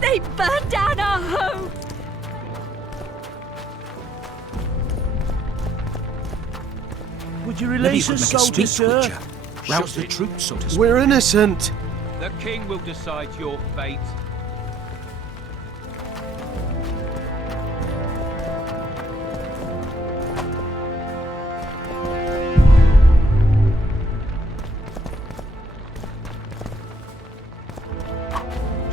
They burned down our home! Would you release us, soldiers, sir? Rouse the troops, so to speak. We're innocent. The king will decide your fate.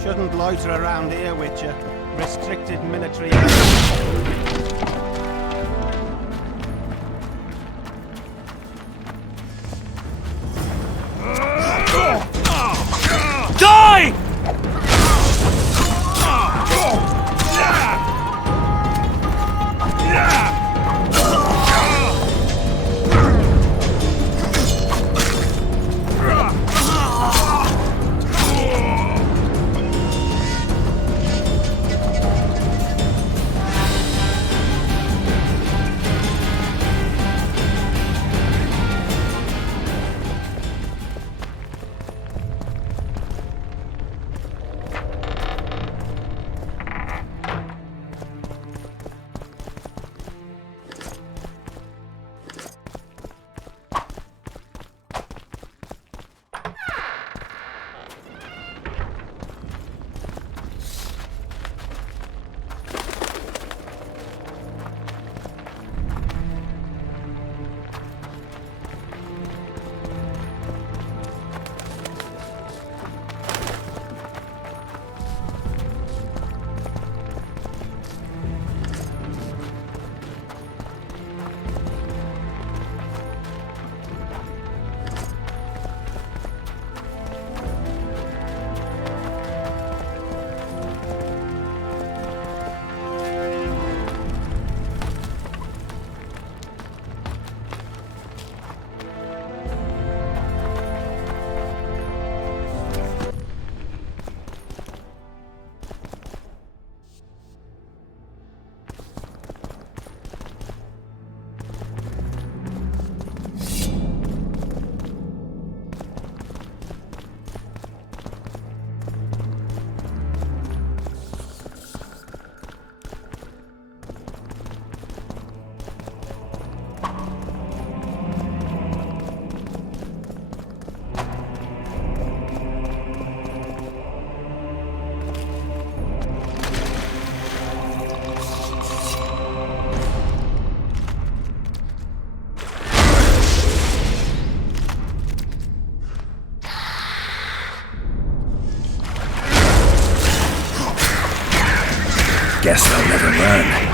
Shouldn't loiter around here with your restricted military. Die! Guess they'll never learn.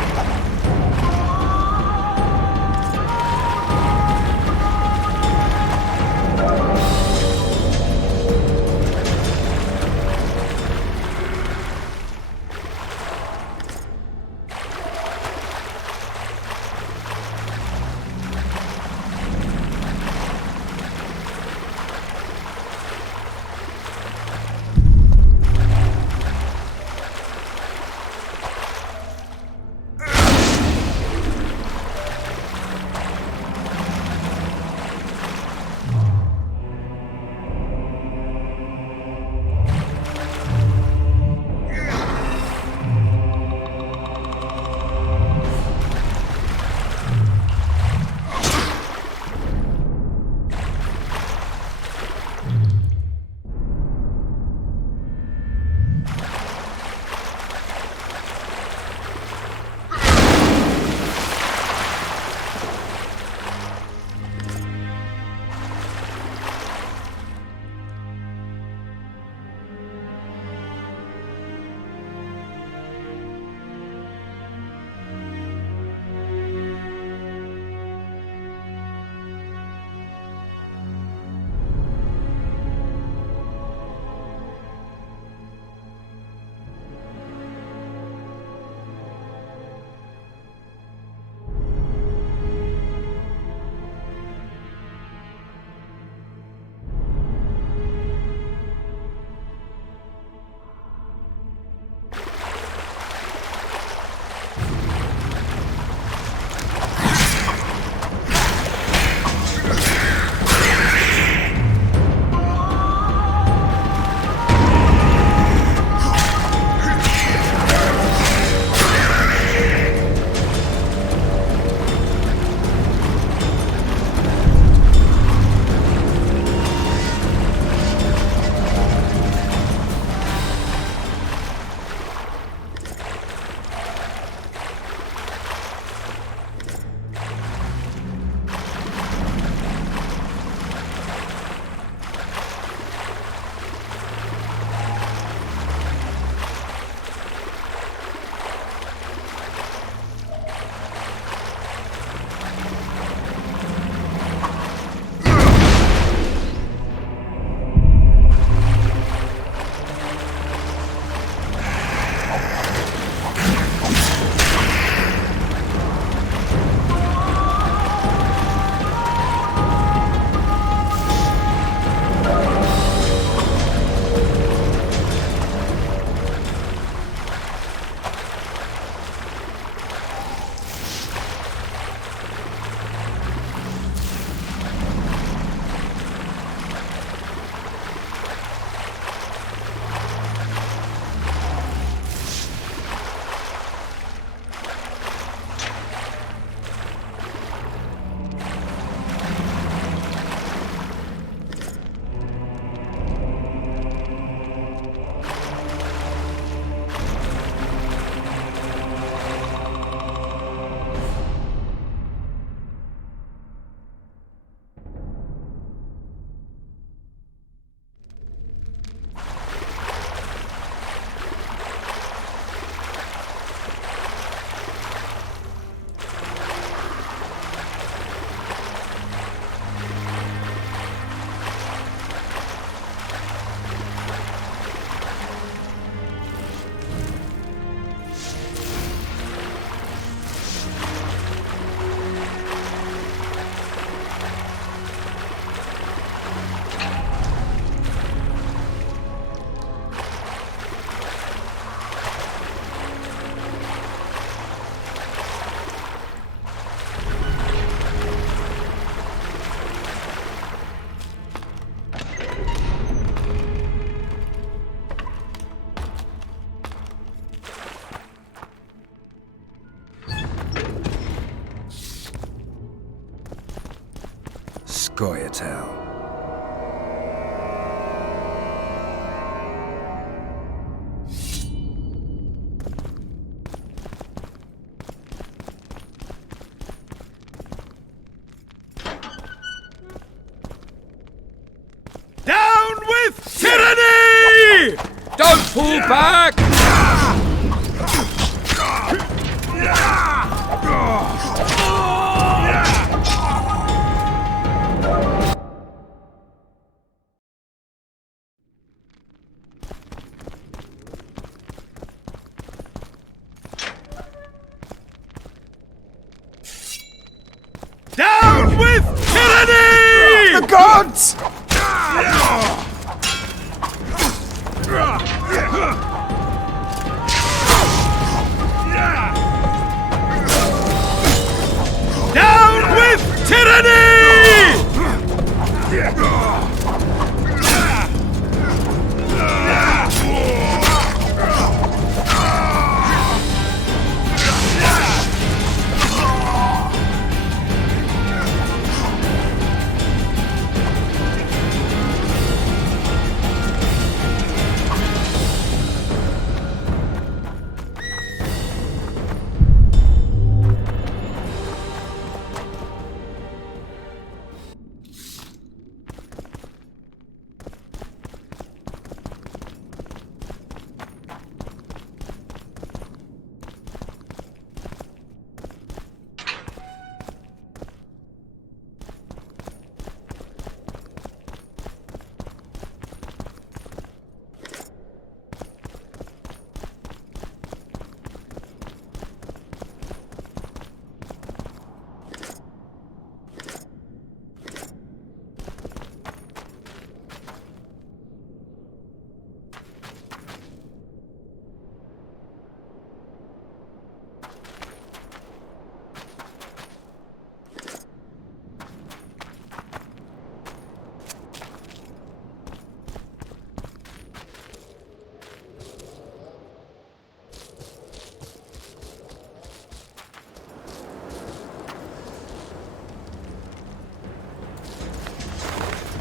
tell. Down with tyranny! Don't pull back! Down with tyranny! The gods! Down with tyranny!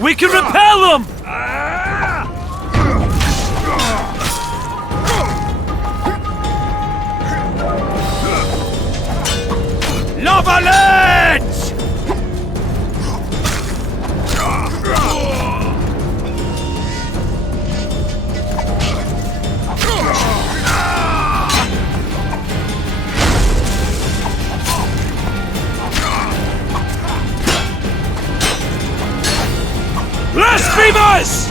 We can repel them! Lava Ledge! Blasphemers!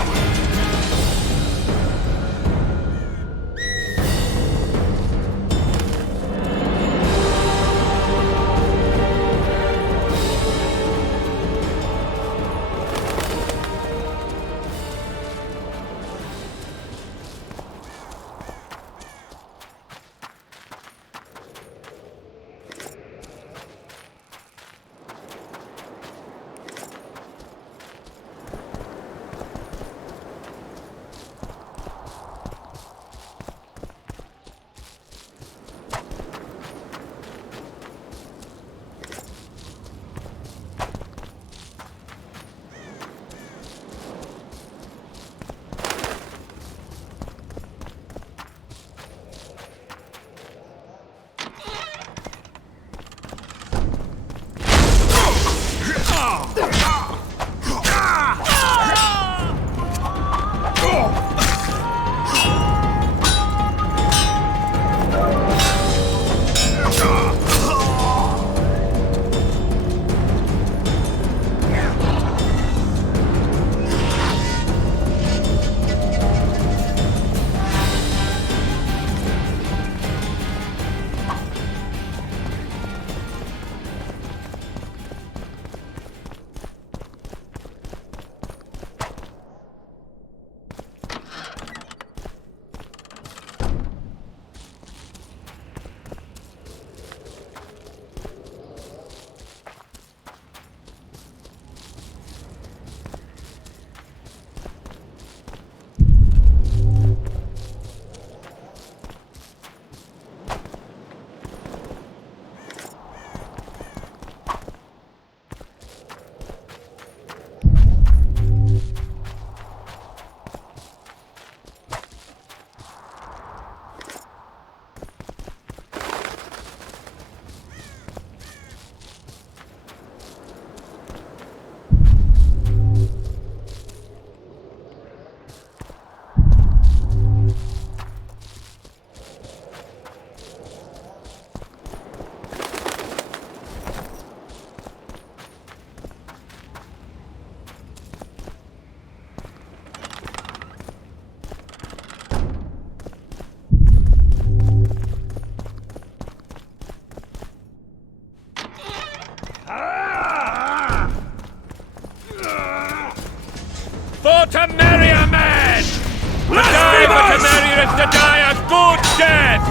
For Temeria, man! To die for Temeria is to die a good death!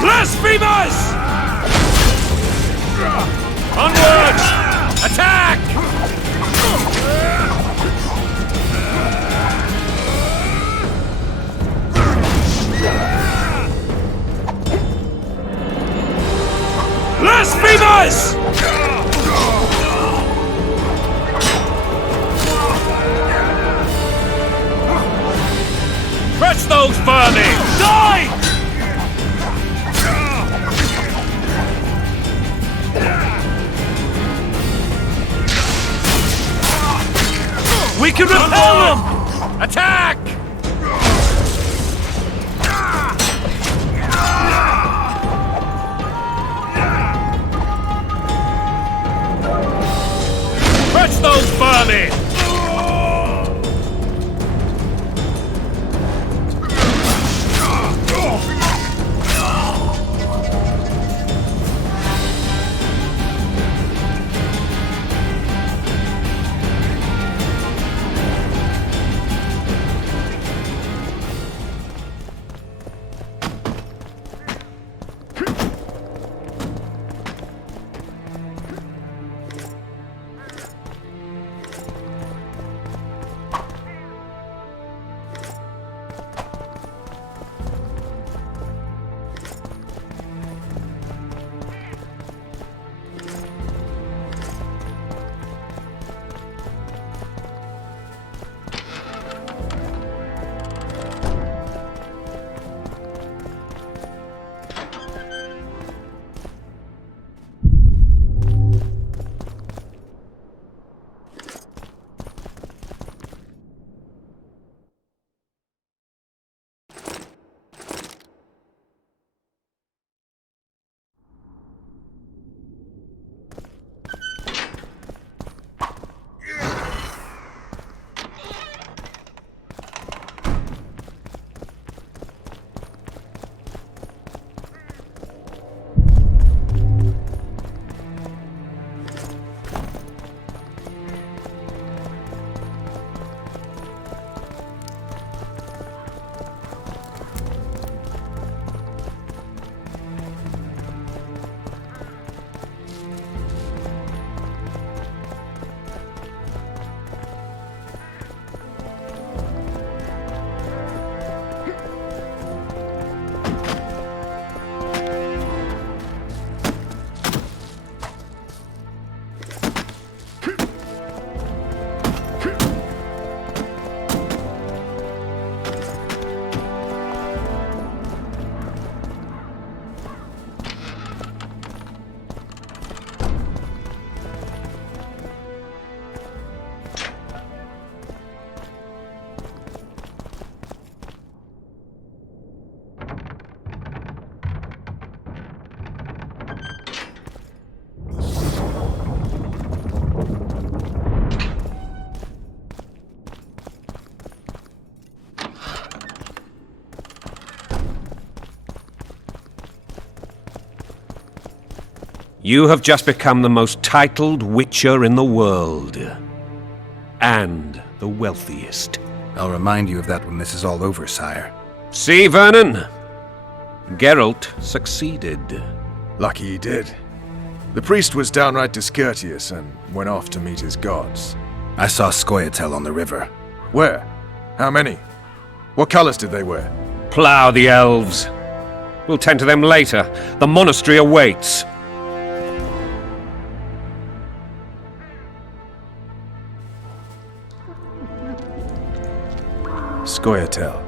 Blasphemers! Onwards! Attack! Blasphemers! Crush those vermin! Die! We can repel them! Attack! Crush those vermin! You have just become the most titled Witcher in the world. And the wealthiest. I'll remind you of that when this is all over, sire. See, Vernon? Geralt succeeded. Lucky he did. The priest was downright discourteous and went off to meet his gods. I saw Scoia'tael on the river. Where? How many? What colors did they wear? Plough the elves. We'll tend to them later. The monastery awaits. Scoia'tael.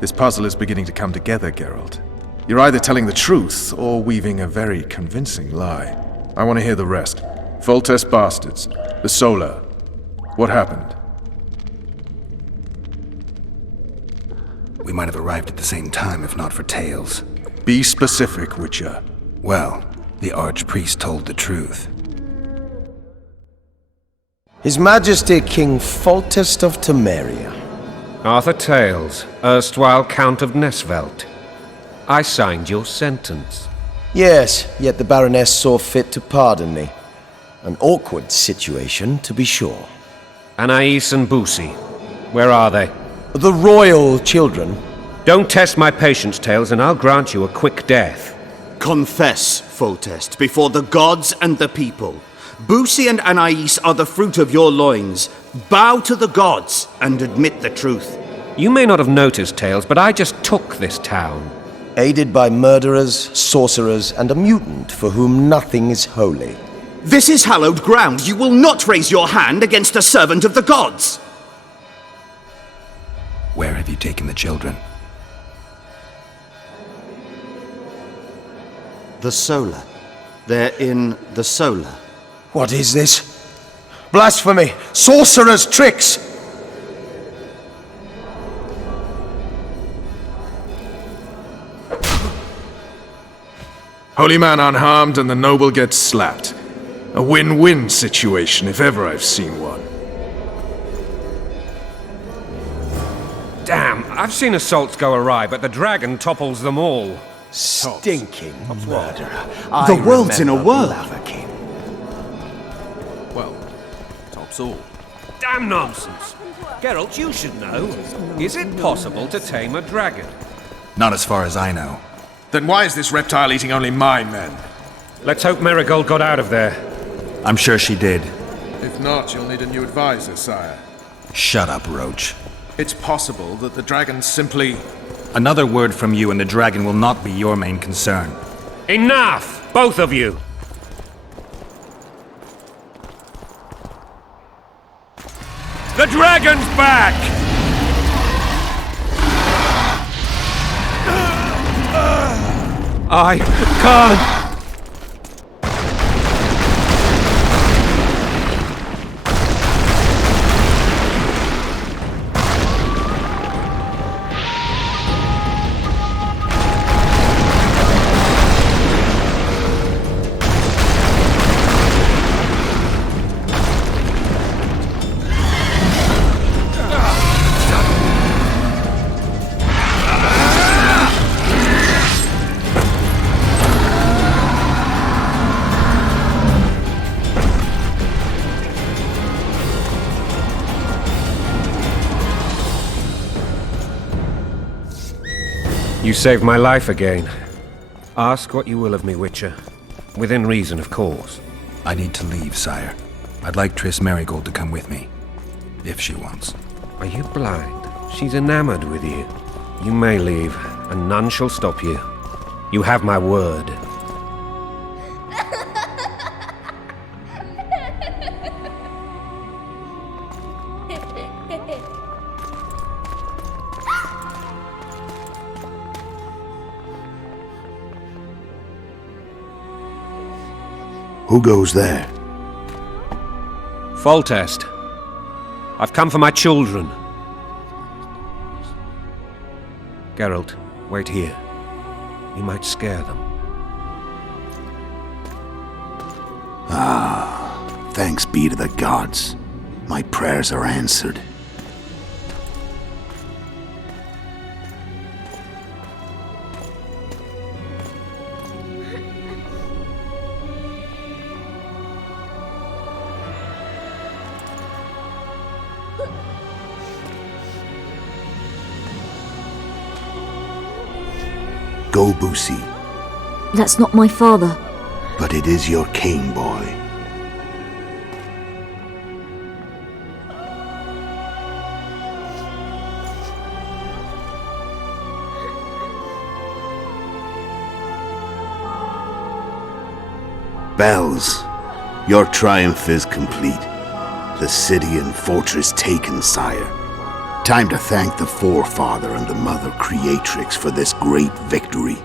This puzzle is beginning to come together, Geralt. You're either telling the truth or weaving a very convincing lie. I want to hear the rest. Foltest bastards. The Solar. What happened? We might have arrived at the same time if not for tales. Be specific, Witcher. Well, the Archpriest told the truth. His Majesty King Foltest of Temeria. Arthur Tales, erstwhile Count of Nesvelt. I signed your sentence. Yes, yet the Baroness saw fit to pardon me. An awkward situation, to be sure. Anais and Boussy, where are they? The royal children. Don't test my patience, Tales, and I'll grant you a quick death. Confess, Foltest, before the gods and the people. Boussy and Anais are the fruit of your loins. Bow to the gods and admit the truth. You may not have noticed, Tales, but I just took this town. Aided by murderers, sorcerers, and a mutant for whom nothing is holy. This is hallowed ground. You will not raise your hand against a servant of the gods. Where have you taken the children? The Solar. They're in the Solar. What is this? Blasphemy! Sorcerers' tricks! Holy man unharmed and the noble gets slapped. A win-win situation, if ever I've seen one. Damn, I've seen assaults go awry, but the dragon topples them all. Stinking murderer. The world's in a whirl. Well, tops all. Damn nonsense! Geralt, you should know. Is it possible to tame a dragon? Not as far as I know. Then why is this reptile eating only my men? Let's hope Marigold got out of there. I'm sure she did. If not, you'll need a new advisor, sire. Shut up, Roach. It's possible that the dragon simply... Another word from you and the dragon will not be your main concern. Enough! Both of you! The dragon's back! I can't... You saved my life again. Ask what you will of me, Witcher. Within reason, of course. I need to leave, sire. I'd like Triss Marigold to come with me. If she wants. Are you blind? She's enamored with you. You may leave, and none shall stop you. You have my word. Who goes there? Foltest. I've come for my children. Geralt, wait here. You might scare them. Thanks be to the gods. My prayers are answered. Go, Boussy. That's not my father. But it is your king, boy. Bells, your triumph is complete. The city and fortress taken, sire. Time to thank the Forefather and the Mother Creatrix for this great victory.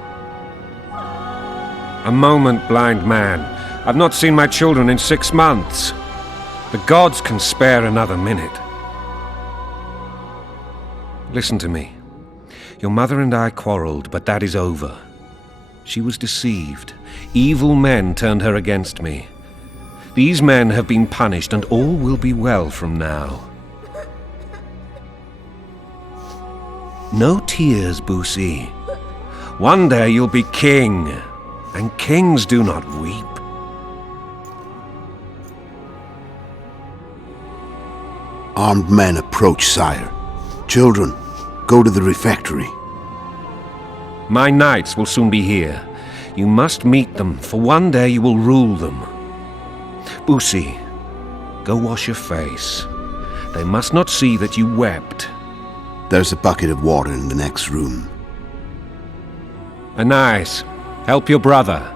A moment, blind man. I've not seen my children in 6 months. The gods can spare another minute. Listen to me. Your mother and I quarreled, but that is over. She was deceived. Evil men turned her against me. These men have been punished, and all will be well from now. No tears, Boosie. One day you'll be king, and kings do not weep. Armed men approach, sire. Children, go to the refectory. My knights will soon be here. You must meet them, for one day you will rule them. Boosie, go wash your face. They must not see that you wept. There's a bucket of water in the next room. Anais, help your brother.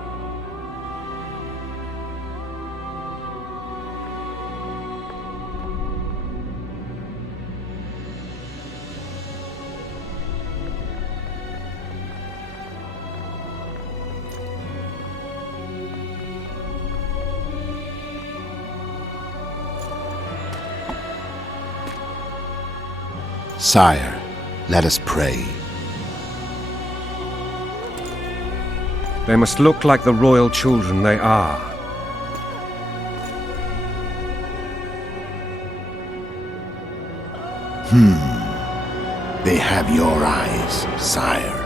Sire, let us pray. They must look like the royal children they are. They have your eyes, sire.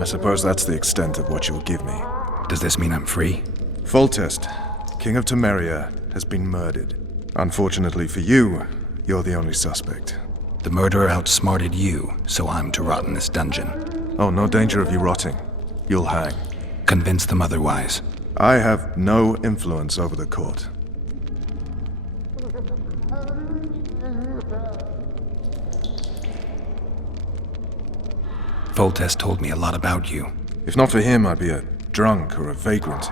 I suppose that's the extent of what you'll give me. Does this mean I'm free? Foltest, King of Temeria, has been murdered. Unfortunately for you, you're the only suspect. The murderer outsmarted you, so I'm to rot in this dungeon. Oh, no danger of you rotting. You'll hang. Convince them otherwise. I have no influence over the court. Foltest told me a lot about you. If not for him, I'd be a drunk or a vagrant.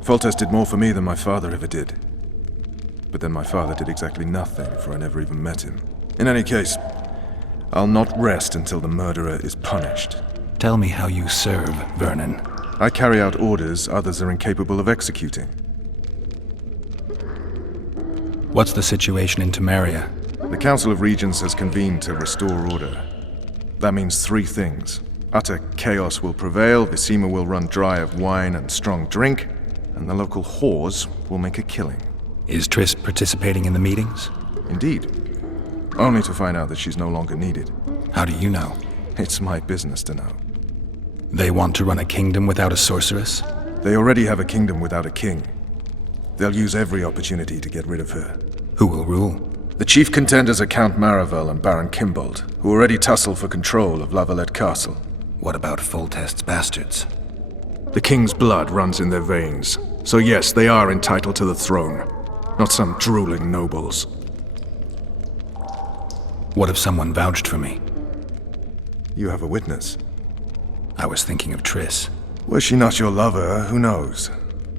Foltest did more for me than my father ever did. But then my father did exactly nothing, for I never even met him. In any case, I'll not rest until the murderer is punished. Tell me how you serve, Vernon. I carry out orders others are incapable of executing. What's the situation in Temeria? The Council of Regents has convened to restore order. That means 3 things. Utter chaos will prevail, Visima will run dry of wine and strong drink, and the local whores will make a killing. Is Triss participating in the meetings? Indeed. Only to find out that she's no longer needed. How do you know? It's my business to know. They want to run a kingdom without a sorceress? They already have a kingdom without a king. They'll use every opportunity to get rid of her. Who will rule? The chief contenders are Count Maravel and Baron Kimbold, who already tussle for control of Lavalette Castle. What about Foltest's bastards? The king's blood runs in their veins, so yes, they are entitled to the throne. Not some drooling nobles. What if someone vouched for me? You have a witness. I was thinking of Triss. Was she not your lover, who knows?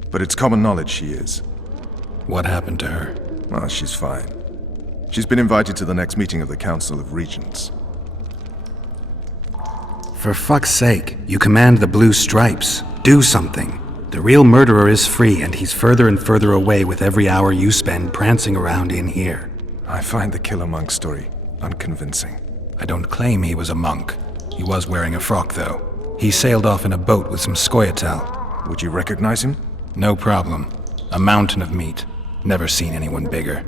But it's common knowledge she is. What happened to her? Ah, she's fine. She's been invited to the next meeting of the Council of Regents. For fuck's sake, you command the Blue Stripes. Do something. The real murderer is free, and he's further and further away with every hour you spend prancing around in here. I find the Killer Monk story unconvincing. I don't claim he was a monk. He was wearing a frock, though. He sailed off in a boat with some Scoia'tael. Would you recognize him? No problem. A mountain of meat. Never seen anyone bigger.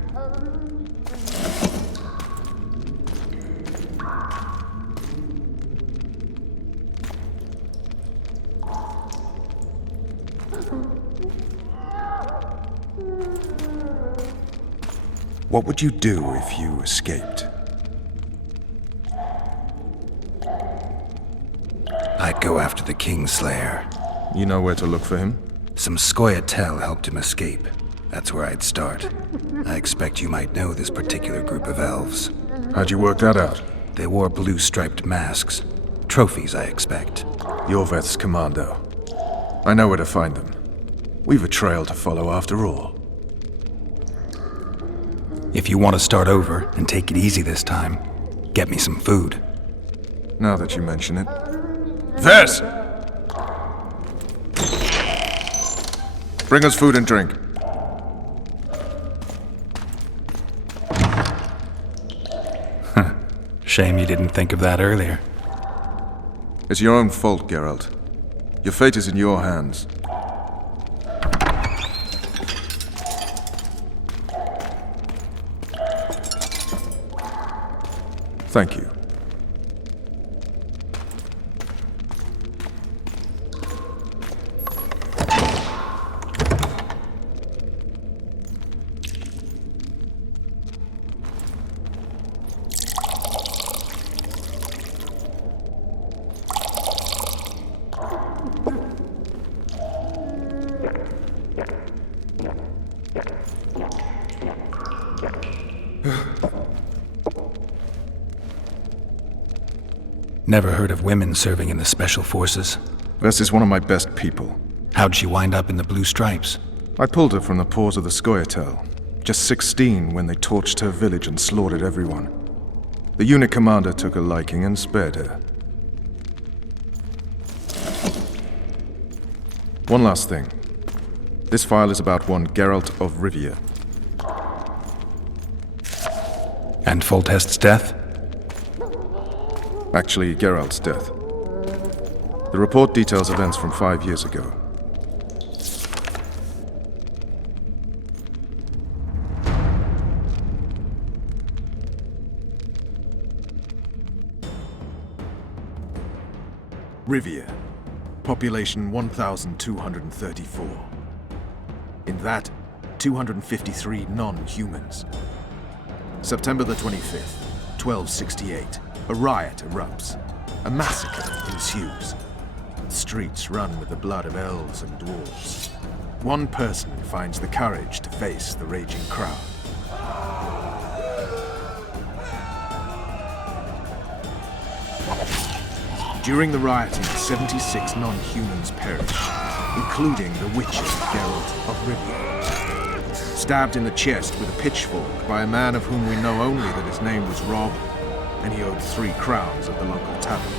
What would you do if you escaped? I'd go after the Kingslayer. You know where to look for him? Some Scoia'tael helped him escape. That's where I'd start. I expect you might know this particular group of elves. How'd you work that out? They wore blue-striped masks. Trophies, I expect. Yorveth's commando. I know where to find them. We've a trail to follow after all. If you want to start over and take it easy this time, get me some food. Now that you mention it. Vess! Bring us food and drink. Shame you didn't think of that earlier. It's your own fault, Geralt. Your fate is in your hands. Thank you. Never heard of women serving in the Special Forces. Vess is one of my best people. How'd she wind up in the Blue Stripes? I pulled her from the paws of the Scoia'tael. Just 16 when they torched her village and slaughtered everyone. The unit commander took a liking and spared her. One last thing. This file is about one Geralt of Rivia. And Foltest's death? Actually, Geralt's death. The report details events from 5 years ago. Rivia. Population 1,234. In that, 253 non-humans. September the 25th, 1268. A riot erupts. A massacre ensues. The streets run with the blood of elves and dwarves. One person finds the courage to face the raging crowd. During the rioting, 76 non-humans perished, including the witcher Geralt of Rivia. Stabbed in the chest with a pitchfork by a man of whom we know only that his name was Rob, and he owed 3 crowns at the local tavern.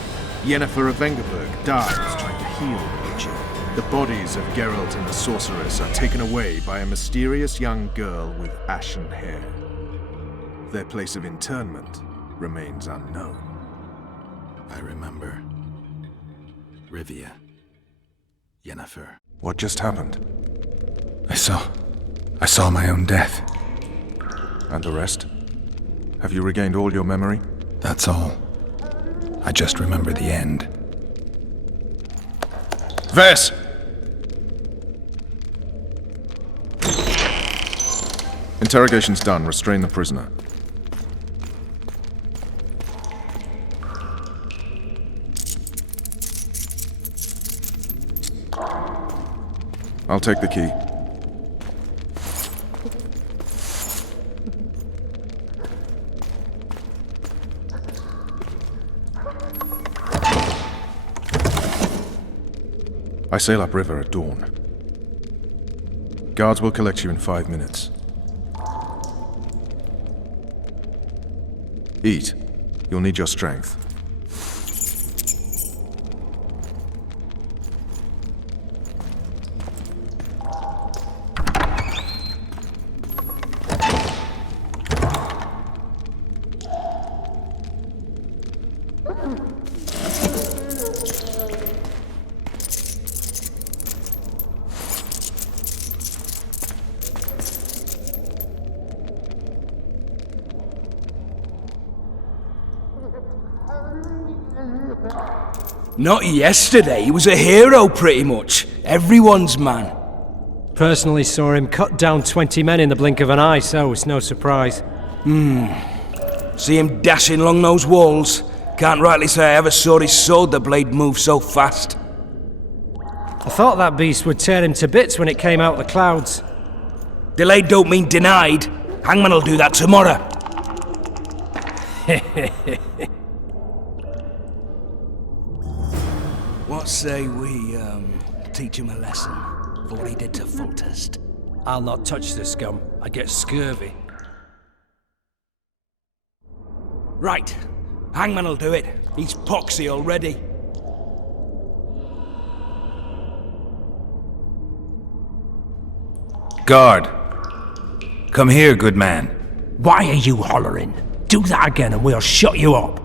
Yennefer of Vengerberg dies trying to heal the witcher, The bodies of Geralt and the sorceress are taken away by a mysterious young girl with ashen hair. Their place of interment remains unknown. I remember. Rivia. Yennefer. What just happened? I saw my own death. And the rest? Have you regained all your memory? That's all. I just remember the end. Ves! Interrogation's done. Restrain the prisoner. I'll take the key. I sail upriver at dawn. Guards will collect you in 5 minutes. Eat. You'll need your strength. Not yesterday, he was a hero pretty much. Everyone's man. Personally saw him cut down 20 men in the blink of an eye, so it's no surprise. See him dashing along those walls. Can't rightly say I ever saw his sword the blade move so fast. I thought that beast would tear him to bits when it came out of the clouds. Delayed don't mean denied. Hangman'll do that tomorrow. What say we, teach him a lesson for what he did to Foltest? I'll not touch the scum. I get scurvy. Right. Hangman'll do it. He's poxy already. Guard! Come here, good man. Why are you hollering? Do that again and we'll shut you up.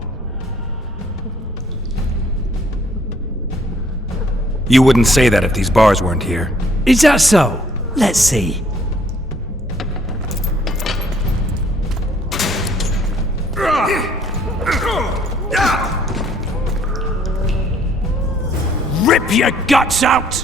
You wouldn't say that if these bars weren't here. Is that so? Let's see. Rip your guts out!